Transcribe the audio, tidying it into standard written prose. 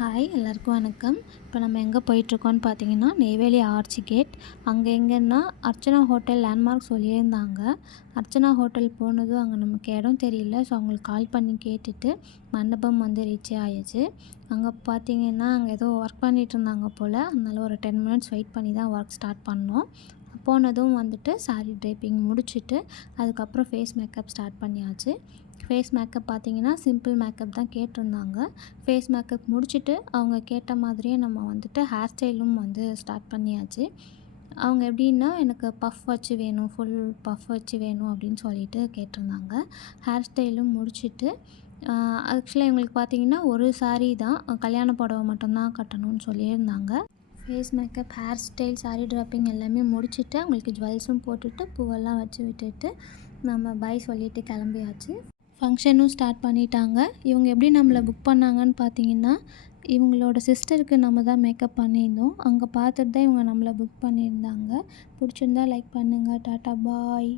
Hi எல்லாருக்கும் வணக்கம். இப்போ நம்ம எங்கே போயிட்டுருக்கோன்னு பார்த்தீங்கன்னா, நெய்வேலி ஆர்ச் கேட். அங்கே எங்கன்னா அர்ச்சனா ஹோட்டல் லேண்ட்மார்க் சொல்லியிருந்தாங்க. அர்ச்சனா ஹோட்டல் போனதும் அங்கே நமக்கு இடம் தெரியல. ஸோ அவங்களுக்கு கால் பண்ணி கேட்டுட்டு மண்டபம் வந்து ரீச் ஆயிடுச்சு. அங்கே பார்த்தீங்கன்னா, அங்கே ஏதோ ஒர்க் பண்ணிகிட்டு இருந்தாங்க போல். அதனால ஒரு 10 மினிட்ஸ் வெயிட் பண்ணி தான் ஒர்க் ஸ்டார்ட் பண்ணோம். போனதும் வந்துட்டு சாரீ ட்ரேப்பிங் முடிச்சுட்டு அதுக்கப்புறம் ஃபேஸ் மேக்கப் ஸ்டார்ட் பண்ணியாச்சு. ஃபேஸ் மேக்கப் பார்த்தீங்கன்னா சிம்பிள் மேக்கப் தான் கேட்டிருந்தாங்க. ஃபேஸ் மேக்கப் முடிச்சுட்டு அவங்க கேட்ட மாதிரியே நம்ம வந்துட்டு ஹேர் ஸ்டைலும் வந்து ஸ்டார்ட் பண்ணியாச்சு. அவங்க எப்படின்னா, எனக்கு பஃப் வச்சு வேணும், ஃபுல் பஃப் வச்சு வேணும் அப்படின்னு சொல்லிட்டு கேட்டிருந்தாங்க. ஹேர் ஸ்டைலும் முடிச்சுட்டு ஆக்சுவலாக இவங்களுக்கு பார்த்தீங்கன்னா ஒரு சாரீ தான், கல்யாண புடவை மட்டும்தான் கட்டணும்னு சொல்லியிருந்தாங்க. Face makeup, hairstyle, sari draping எல்லாமே முடிச்சுட்டு அவங்களுக்கு ஜுவல்ஸும் போட்டுட்டு பூவெல்லாம் வச்சு விட்டுட்டு நம்ம பாய் சொல்லிவிட்டு கிளம்பியாச்சு. ஃபங்க்ஷனும் ஸ்டார்ட் பண்ணிட்டாங்க. இவங்க எப்படி நம்மளை புக் பண்ணாங்கன்னு பார்த்தீங்கன்னா, இவங்களோட சிஸ்டருக்கு நம்ம தான் மேக்கப் பண்ணியிருந்தோம். அங்கே பார்த்துட்டு தான் இவங்க நம்மளை புக் பண்ணியிருந்தாங்க. பிடிச்சிருந்தா லைக் பண்ணுங்கள். டாட்டா பாய்.